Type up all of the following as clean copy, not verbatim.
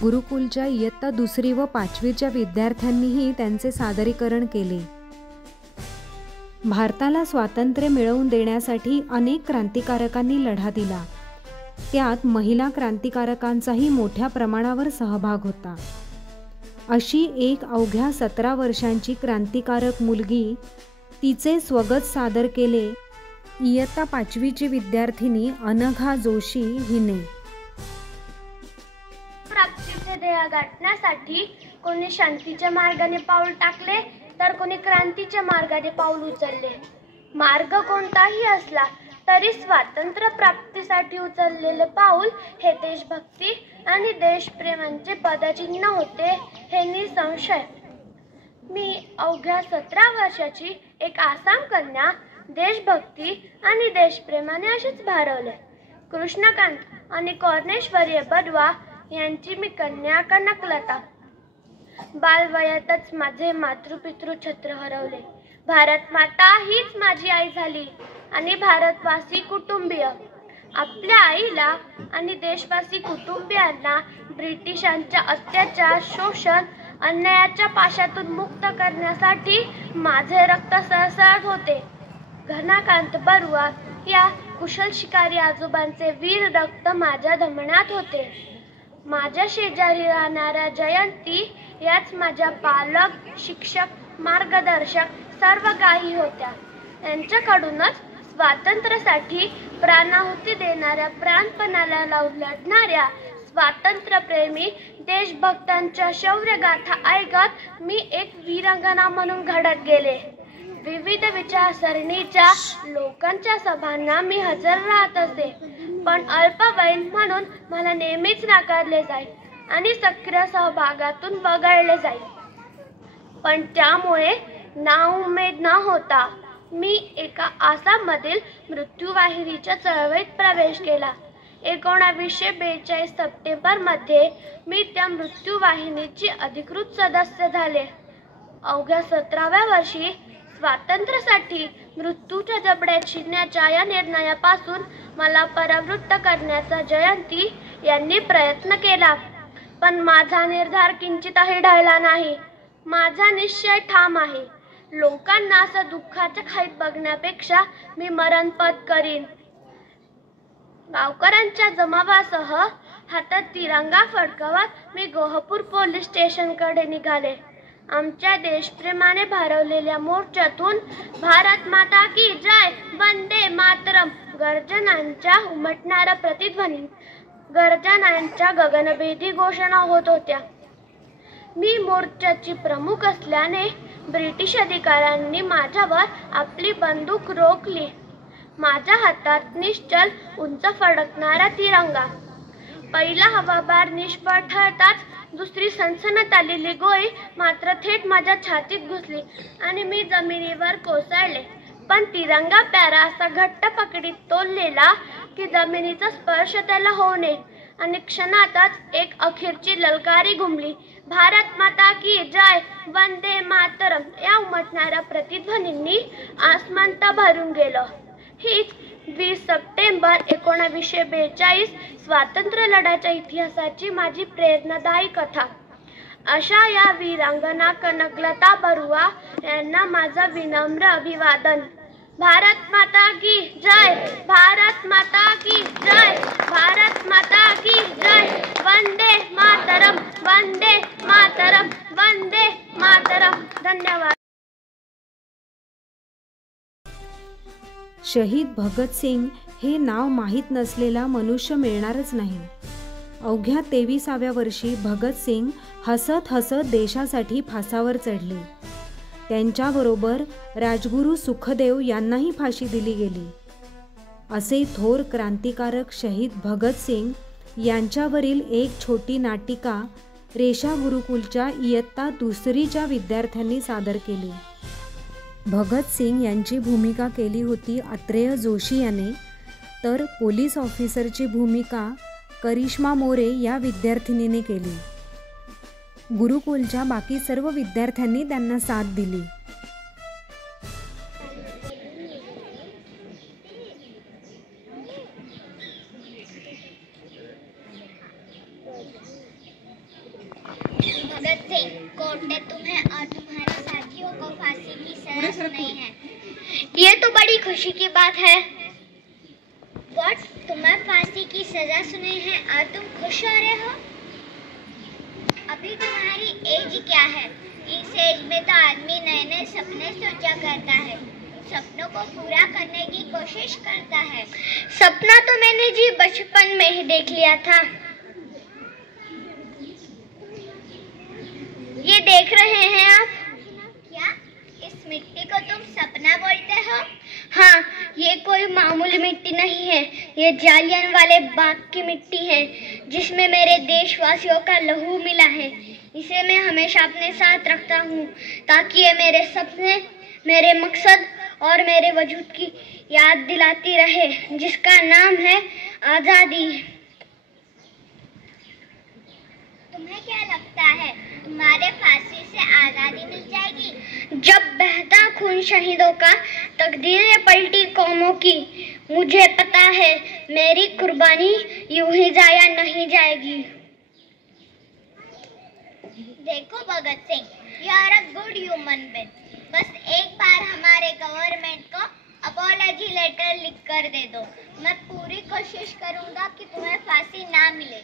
गुरुकुलच्या इयत्ता 2री व 5वीच्या विद्यार्थ्यांनीही त्यांचे सादरीकरण केले। भारताला स्वातंत्र्य मिळवून देण्यासाठी अनेक क्रांतिकारकांनी लढा दिला। त्यात महिला क्रांतिकारकांचाही मोठ्या प्रमाणावर सहभाग होता। अशी एक अवघ्या 17 वर्षांची क्रांतिकारक मुलगी, तिचे स्वगत सादर केले इयत्ता 5वीची विद्यार्थिनी अनघा जोशी हिने। प्राप्तीचे ध्येय गाठण्यासाठी कोणी शांतीच्या मार्गाने पाऊल टाकले तर कोणी क्रांतीच्या मार्गाने पाऊल उचलले। मार्ग कोणताही असला तरी स्वातंत्र्य प्राप्तीसाठी उचललेले पाऊल हे देशभक्ती आणि देशप्रेमाचे पदचिन्ह होते हे निसंशय। मी अवघ्या 17 वर्षाची एक आसाम कन्या देशभक्ती आणि देशप्रेमाने अशीच भारावले। कृष्णकांत आणि कौर्णेश्वरी बडवा यांची मी कन्या कनकलता। बालवयातच माझे मातृपितृ छत्र हरवले। भारत माता हीच माझी आई झाली आणि भारतवासी कुटुंबीय आपल्या आईला आणि देशवासी कुटुंबियांना ब्रिटिशांच्या अत्याचार, शोषण, अन्यायाच्या पाशातून मुक्त करण्यासाठी माझे रक्त सळसळत होते। घनाकांत बरुआ या कुशल शिकारी आजोबांचे वीर रक्त माझ्या धमन्यात होते। माझ्या शेजारी राहणाऱ्या जयंती याच माझ्या पालक, शिक्षक, मार्गदर्शक सर्व काही होत्या। यांच्याकडूनच स्वातंत्र्यासाठी प्राणाहुती देणाऱ्या, प्राणपणाला लावून लढणाऱ्या स्वातंत्र्यप्रेमी देशभक्तांच्या शौर्यगाथा ऐकत मी एक वीरांगना म्हणून घडत गेले। विविध विचारसरणीच्या लोकांच्या सभांना मी हजर राहत असे, पण अल्पवयीन म्हणून मला नेहमीच नाकारले जाई आणि सक्रिय सहभागातून वगळले जाई। पण त्यामुळे नाउमेद न होता मी एका आसाममधील मृत्यूवाहिनीच्या चळवळीत प्रवेश केला। 1942 सप्टेंबरमध्ये मी त्या मृत्यूवाहिनीची अधिकृत सदस्य झाले। अवघ्या 17व्या वर्षी स्वातंत्र्यासाठी मृत्यूच्या जबड्यात शिरण्याच्या या निर्णयापासून मला परावृत्त करण्याचा जयंती यांनी प्रयत्न केला, पण माझा निर्धार किंचितही ढळला नाही। माझा निश्चय ठाम आहे, लोकांना असं दुःखाच्या खाईत बघण्यापेक्षा मी मरण पत्करीन। गावकऱ्यांच्या जमावासह हातात तिरंगा फडकवत मी गोहपूर पोलीस स्टेशनकडे निघाले। आमच्या देशप्रेमाने भारावलेल्या मोर्चातून भारत माता की जय, वंदे मातरम गर्जनांच्या उमटणाऱ्या प्रतिध्वनी, गर्जनांच्या गगनभेदी घोषणा होत होत्या। मी मोर्चाची प्रमुख असल्याने ब्रिटिश अधिकाऱ्यांनी माझ्यावर आपली बंदूक रोखली। माझ्या हातात निश्चल उंच फडकणारा तिरंगा। पहिला हवाबार निष्फळ ठरताच दुसरी सनसनत आलेली गोळी मात्र थेट माझ्या छातीत घुसली आणि मी जमिनीवर कोसळले। पण तिरंगा प्यारा असा घट्ट पकडीत तोललेला की जमिनीचा स्पर्श त्याला होऊ नये आणि क्षणातच एक अखेरची ललकारी घुमली, भारत माता की जय, वंदे मातरम या उमटणाऱ्या प्रतिध्वनींनी आसमंत भरून गेलं। हीच 20 सप्टेंबर 1942 स्वातंत्र्य लढ्याच्या इतिहासाची माझी प्रेरणादायी कथा। अशा या वीरांगना कनकलता बरुआ यांना माझा विनम्र अभिवादन। भारत माता की जय, भारत माता की जय, भारत माता की जय, वंदे मातरम, वंदे मातरम, वंदे मातरम। धन्यवाद। शहीद भगतसिंग हे नाव माहीत नसलेला मनुष्य मिळणारच नाही। अवघ्या 23व्या वर्षी भगतसिंग हसत हसत देशासाठी फासावर चढले। त्यांच्याबरोबर राजगुरू सुखदेव यांनाही फाशी दिली गेली। असे थोर क्रांतिकारक शहीद भगतसिंग यांच्यावरील एक छोटी नाटिका रेषा गुरुकुलच्या इयत्ता 2रीच्या विद्यार्थ्यांनी सादर केली। भगतसिंग यांची भूमिका केली होती अत्रेय जोशी याने, तर पोलीस ऑफिसरची भूमिका करिश्मा मोरे या विद्यार्थिनीने केली। गुरुकुलच्या बाकी सर्व विद्यार्थ्यांनी त्यांना साथ दिली। भगत सिंह, कोर्ट ने तुम्हें और तुम्हारे साथियों को फांसी की सजा सुनाई है। ये तो बड़ी खुशी की बात है। व्हाट, तुम्हें फांसी की सजा सुनाई है और तुम खुश हो रहे हो? अभी तुम्हारी एज क्या है? इस एज में तो आदमी नए नए सपने सोचा करता है, सपनों को पूरा करने की कोशिश करता है। सपना तो मैंने जी बचपन में ही देख लिया था। ये देख रहे हैं आप? क्या इस मिट्टी को तुम सपना बोलते हो? हाँ, ये कोई मामूली मिट्टी नहीं है। ये जालियनवाले बाग की मिट्टी है, जिसमें मेरे देशवासियों का लहू मिला है। इसे मैं हमेशा अपने साथ रखता हूँ, ताकि ये मेरे सपने, मेरे मकसद और मेरे वजूद की याद दिलाती रहे, जिसका नाम है आज़ादी। तुम्हें क्या लगता है, तुम्हारे फांसी से आज़ादी मिल जाएगी? जब बहता खून शहीदों का, तकदीरें पलटी कौमों की, मुझे पता है मेरी कुर्बानी यूं ही जाया नहीं जाएगी। देखो Bhagat Singh, you are a good human being. बस एक बार हमारे गवर्नमेंट को अपॉलॉजी लेटर लिख कर दे दो। मैं पूरी कोशिश करूंगा कि तुम्हें फांसी ना मिले।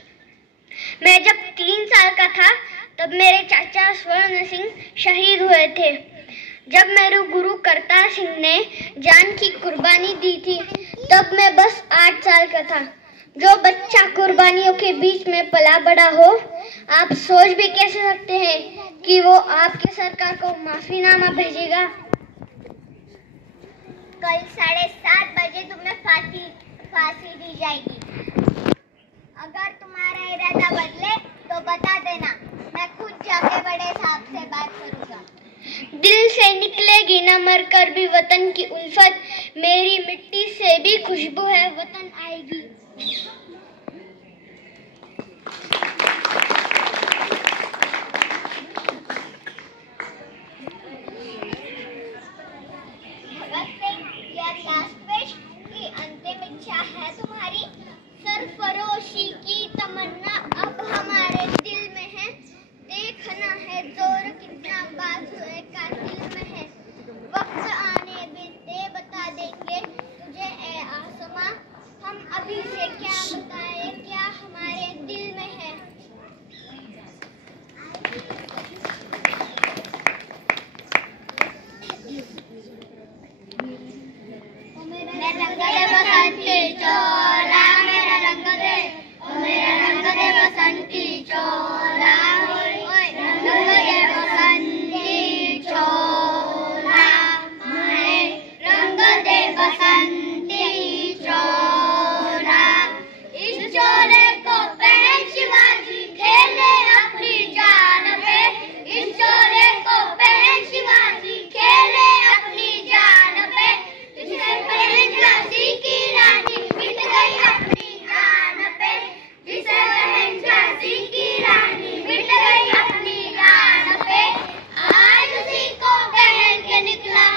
मैं जब 3 साल का था, तब मेरे चाचा स्वर्ण सिंह शहीद हुए थे। जब मेरे गुरु करतार सिंह ने जान की कुर्बानी दी थी, तब मैं बस 8 साल का था। जो बच्चा कुर्बानियों के बीच में पला बड़ा हो, आप सोच भी कैसे सकते हैं कि वो आपकी सरकार को माफीनामा भेजेगा? कल 7:30 बजे तुम्हें फांसी दी जाएगी। अगर तुम्हारा इरादा बदले तो बता देना, मैं खुद जाके बड़े साहब से बात करूंगा। दिल से निकलेगी न मरकर भी वतन की उल्फत, मेरी मिट्टी से भी खुशबू है वतन आएगी। भगत सिंह, यह लास्ट की अंतिम इच्छा है तुम्हारी? सरफरोशी की तमन्ना अब हमारे दिल में है। देखना है जोर कितना बाजुए कातिल में है। वक्त आने दे बता देंगे तुझे ए आसमां, हम अभी से क्या बताए क्या हमारे दिल में है। मेरा रंग दे बसंती चोला, मेरा रंग दे, ओ मेरा रंग दे बसंती चोला, रंग दे बसंती चोला, माए रंग दे बसंती चोला। इस चोले को पहन शिवाजी खेले अपनी जान पे, इस चोले को पहन शिवाजी खेले अपनी जान पे। जिसे पहन झांसी की रानी मिट गई अपनी जान पे, जिसे पहन झांसी की रानी मिट गई अपनी जान पे। आज उसी को पहन के निकला,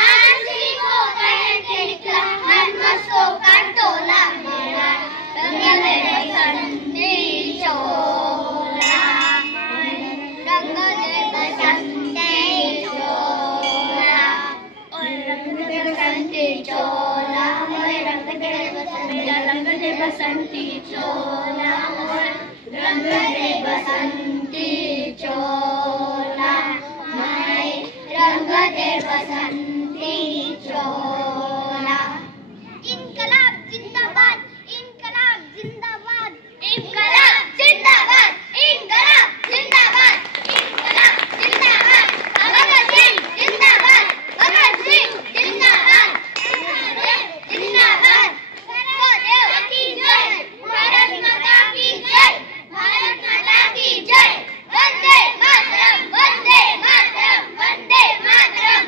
आज उसी को पहन के निकला मस्तों का टोला, मेरा रंग दे बसंती चोला, रंग दे बसंती चोला, रंग दे बसंती चोला, रंग दे बसंती चोला, रंग दे बसंती चोला, माए रंग दे बसंती चोला। इनकलाब जिंदाबाद, इनकलाब जिंदाबाद, इनकलाब जिंदाबाद, इनकलाब जिंदाबाद, इनकलाब जिंदाबाद। भगत सिंह जिंदाबाद, भगत सिंह जिंदाबाद, जिंदाबाद। सरदेव की जय, भारत माता की जय, भारत माता की जय। वंदे मातरम, वंदे मातरम, वंदे मातरम।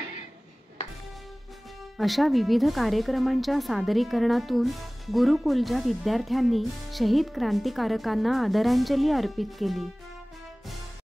अशा विविध कार्यक्रमांच्या सादरीकरणातून गुरुकुलच्या विद्यार्थ्यांनी शहीद क्रांतिकारकांना आदरांजली अर्पित केली।